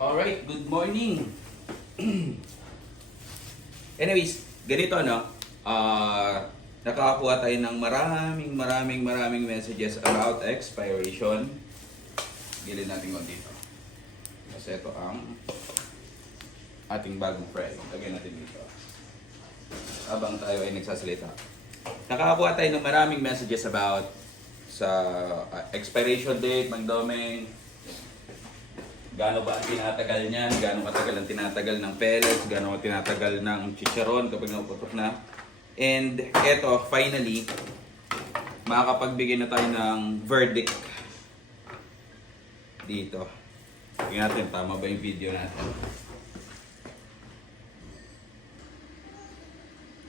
Alright, good morning. Anyways, ganito no. Nakakakuha tayo ng maraming messages about expiration. Gilid natin ko dito. Kasi ito ang ating bagong friend. Lagyan natin dito. Habang tayo ay nagsasalita. Nakakakuha tayo ng maraming messages about sa expiration date, magdoming, gaano ba ang tinatagal niyan, gaano katagal ang tinatagal ng pellets, gaano ang tinatagal ng chicharon kapag naputok na. And eto, finally, makakapagbigay na tayo ng verdict dito. Tingnan natin, tama ba yung video natin.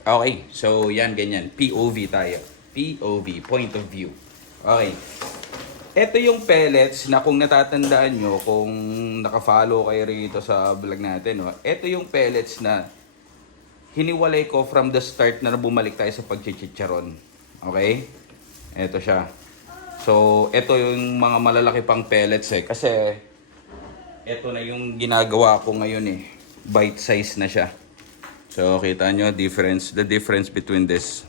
Okay, so yan, ganyan. POV tayo. POV, point of view. Okay. Ito yung pellets na kung natatandaan nyo, kung nakafollow kayo rito sa vlog natin, no? Ito yung pellets na hiniwalay ko from the start na bumalik tayo sa pagchichicharon. Okay? Ito siya. So, ito yung mga malalaki pang pellets eh. Kasi, ito na yung ginagawa ko ngayon eh. Bite size na siya. So, kita nyo, the difference between this.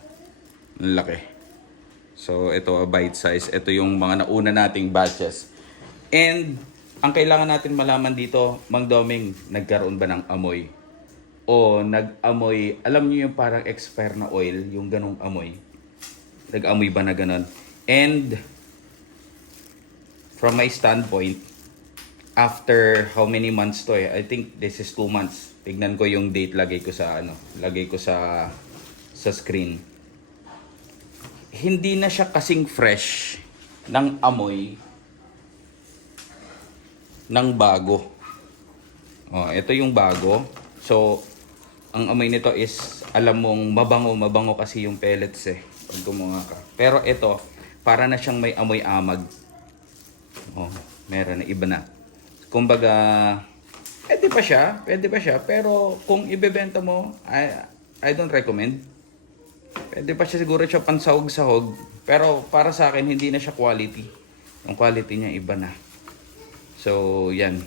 Laki. So, ito bite size. Ito yung mga nauna nating batches. And, ang kailangan natin malaman dito, Mang Doming, nagkaroon ba ng amoy? O nag-amoy, alam niyo yung parang expire na oil, yung ganong amoy. Nag-amoy ba na ganon? And, from my standpoint, after how many months to I think this is 2 months. Tignan ko yung date, lagay ko sa screen. Hindi na siya kasing fresh ng amoy ng bago. Oh, ito yung bago. So, ang amoy nito is, alam mong mabango kasi yung pellets eh. Pag gumawa ka. Pero ito, para na siyang may amoy amag. Oh, meron na, iba na. Kumbaga, pwede pa siya. Pero kung ibebenta mo, I don't recommend. Pwede pa siya siguro siya pansahog-sahog. Pero para sa akin, hindi na siya quality. Yung quality niya iba na. So, yan.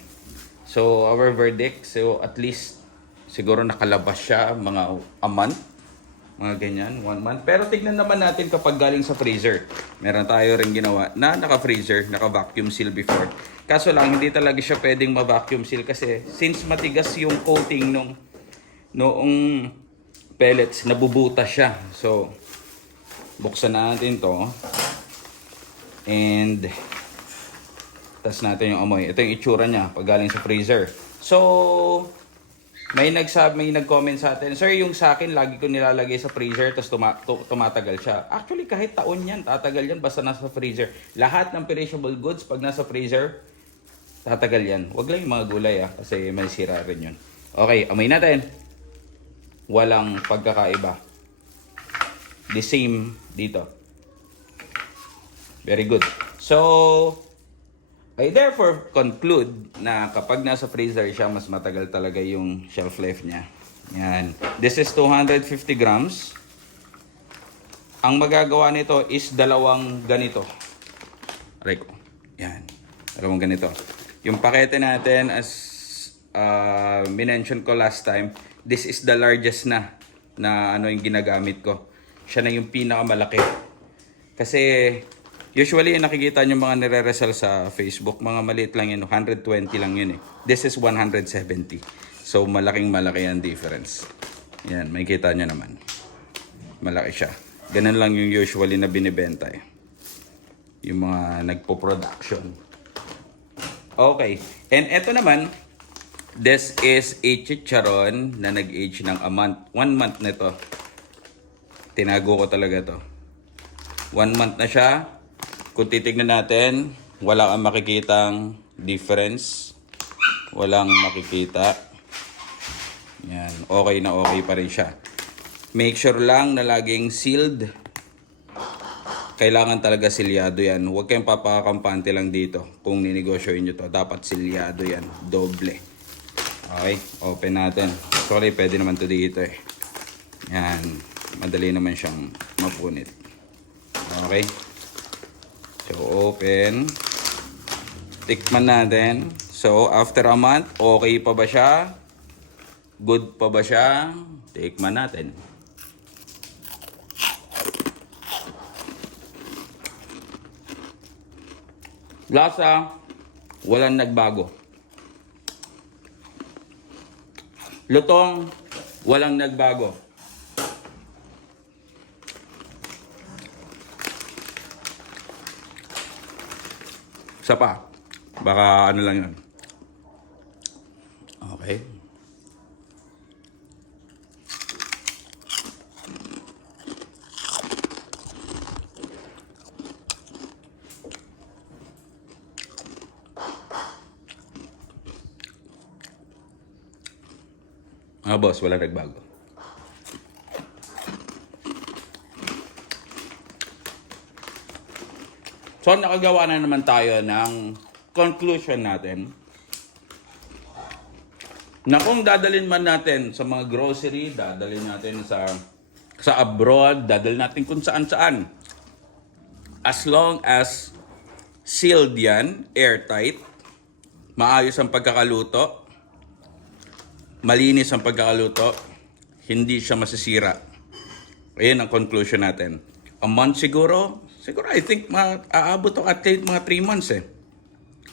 So, our verdict. So, at least, siguro nakalabas siya mga a month. Mga ganyan, 1 month. Pero tignan naman natin kapag galing sa freezer. Meron tayo rin ginawa na naka-freezer, naka-vacuum seal before. Kaso lang, hindi talaga siya pwedeng ma-vacuum seal kasi since matigas yung coating noong pellets, nabubutas siya. So, buksan natin to. And, tas natin yung amoy. Ito yung itsura niya pag galing sa freezer. So, may nag-comment sa atin, Sir, yung sa akin, lagi ko nilalagay sa freezer, tapos tumatagal siya. Actually, kahit taon yan, tatagal yan, basta nasa freezer. Lahat ng perishable goods, pag nasa freezer, tatagal yan. Huwag lang yung mga gulay, kasi may sira rin yun. Okay, amoy natin. Walang pagkakaiba. The same dito. Very good. So, I therefore conclude na kapag nasa freezer siya, mas matagal talaga yung shelf life niya. Yan. This is 250 grams. Ang magagawa nito is dalawang ganito. Aray ko. Yan. Dalawang ganito. Yung pakete natin, as minention ko last time, this is the largest na yung ginagamit ko. Siya na yung pinakamalaki. Kasi usually nakikita nyo mga nire-resell sa Facebook, mga maliit lang yun, 120 lang yun eh. This is 170. So malaki ang difference. Yan, may kita nyo naman. Malaki siya. Ganun lang yung usually na binibenta eh. Yung mga nagpo-production. Okay. And eto naman, this is a chicharon na nag-age ng a month. 1 month na ito. Tinago ko talaga to. 1 month na siya. Kung titignan natin, wala kang makikitang difference. Walang makikita. Yan. Okay na okay pa rin siya. Make sure lang na laging sealed. Kailangan talaga silyado yan. Huwag kayong papakampante lang dito. Kung ninegosyoin nyo to, dapat silyado yan. Doble. Okay, open natin. Sorry, pwede naman to dito eh. Yan. Madali naman siyang mapunit. Okay. So, open. Tikman natin. So, after a month, okay pa ba siya? Good pa ba siya? Tikman natin. Lasa, walang nagbago. Lutong, walang nagbago. Isa pa. Baka ano lang yun. Okay. Boss, wala nagbago. So, nakagawa na naman tayo ng conclusion natin na kung dadalhin man natin sa mga grocery, dadalhin natin sa abroad, dadalhin natin kung saan-saan. As long as sealed yan, airtight, maayos ang pagkakaluto, malinis ang pagkakaluto, hindi siya masisira. Ayan ang conclusion natin. A month siguro I think aabot to at least mga 3 months eh.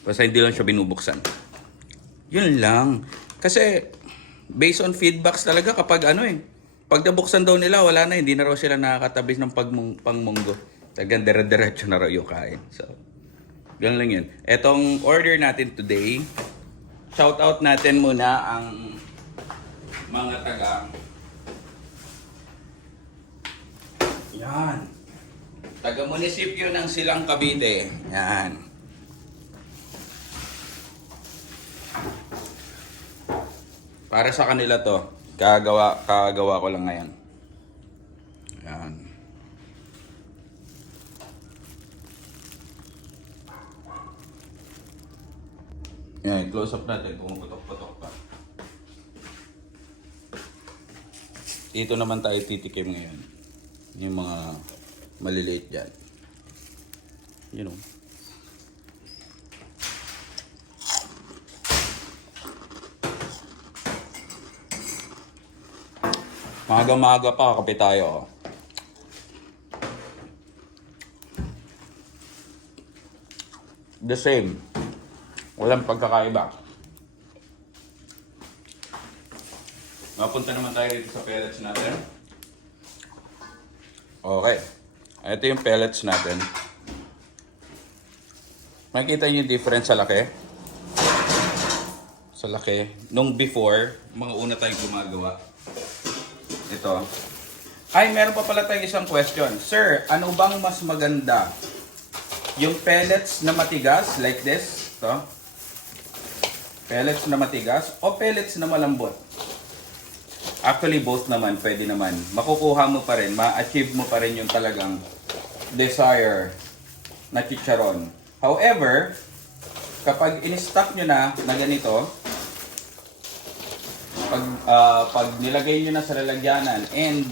Basta hindi lang siya binubuksan. Yun lang. Kasi based on feedbacks talaga kapag pag nabuksan daw nila, wala na, hindi na raw sila nakakatabis ng pangmunggo. Talagang dire-diretso na raw yung kain. So, yun lang yun. Etong order natin today, shout out natin muna ang mga taga-munisipyo ng Silang Cavite. Yan. Para sa kanila to. Kagawa ko lang ngayon. Yan. Yan, close up natin. Pumuputok-putok pa. Ito naman tayo titikim ngayon. Yung mga maliliit dyan. You know. Maga-maga pa, kape tayo. The same. Walang pagkakaiba. Mapunta naman tayo dito sa pellets natin. Okay. Ito yung pellets natin. Makikita niyo yung difference sa laki. Sa laki. Nung before, mga una tayong gumagawa. Ito. Ay, meron pa pala tayong isang question. Sir, ano bang mas maganda? Yung pellets na matigas, like this. Ito. Pellets na matigas o pellets na malambot? Actually, both naman, pwede naman. Makukuha mo pa rin, ma-achieve mo pa rin yung talagang desire na chicharon. However, kapag in-stock nyo na ganito, pag nilagay nyo na sa lalagyanan and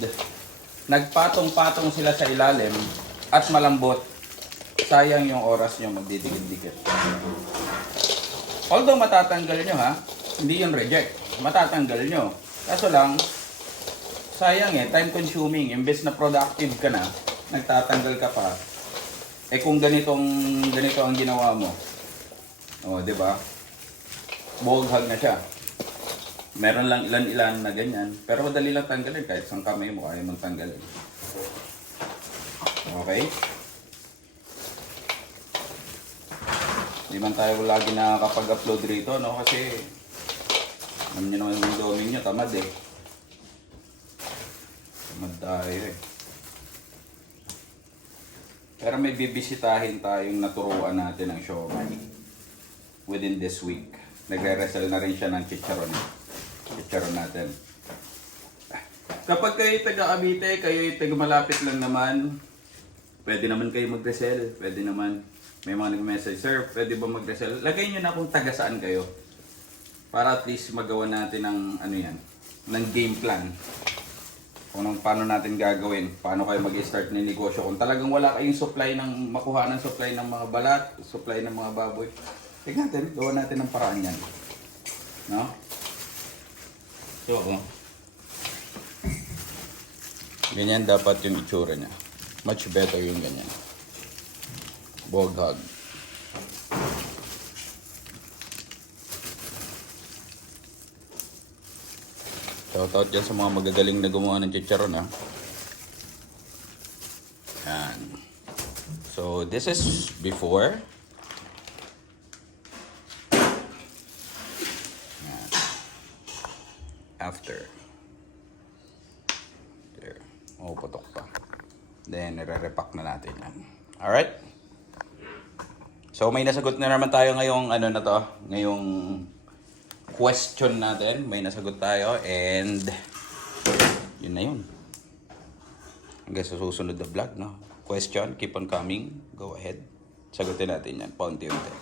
nagpatong-patong sila sa ilalim at malambot, sayang yung oras nyo magdidikit-dikit. Although matatanggal nyo hindi yung reject. Matatanggal nyo. Kaso lang, sayang time consuming. Imbes na productive ka na, nagtatanggal ka pa. Kung ganito ang ginawa mo, di ba? Buhaghag na siya. Meron lang ilan-ilan na ganyan. Pero madali lang tanggalin. Kahit isang kamay mo, kaya mong tanggalin. Okay? Hindi man tayo lagi nakakapag-upload rito, no? Kasi alam niyo naman yung domain nyo, tamad Tamad tayo Pero may bibisitahin tayong naturuan natin ng siomai within this week. Nagre-resell na rin siya ng chicharon. Chicharon natin. Kapag kayo taga-Cavite, kayo taga-malapit lang naman, pwede naman kayo mag-resell. Pwede naman. May mga nag-message, sir, pwede ba mag-resell? Lagay nyo na kung taga saan kayo. Para at least magawa natin ng ng game plan. Kung paano natin gagawin, paano kayo mag-start ng negosyo. Kung talagang wala kayong supply makuha ng supply ng mga balat, supply ng mga baboy, Tignan natin, gawa natin ng paraan yan. No? So, ganyan dapat yung itsura niya. Much better yung ganyan. Boghag. Shoutout dyan sa mga magagaling na gumawa ng chicharon, ha. Yan. So, this is before. Yan. After. There. Oh, putok pa. Then, nire-repack na natin yan. Alright? So, may nasagot na naman tayo ngayong, ano na to, ngayong question natin. May nasagot tayo and yun na yun. Hanggang sa susunod na vlog, no? Question, keep on coming. Go ahead. Sagutin natin yan, paunti-unti.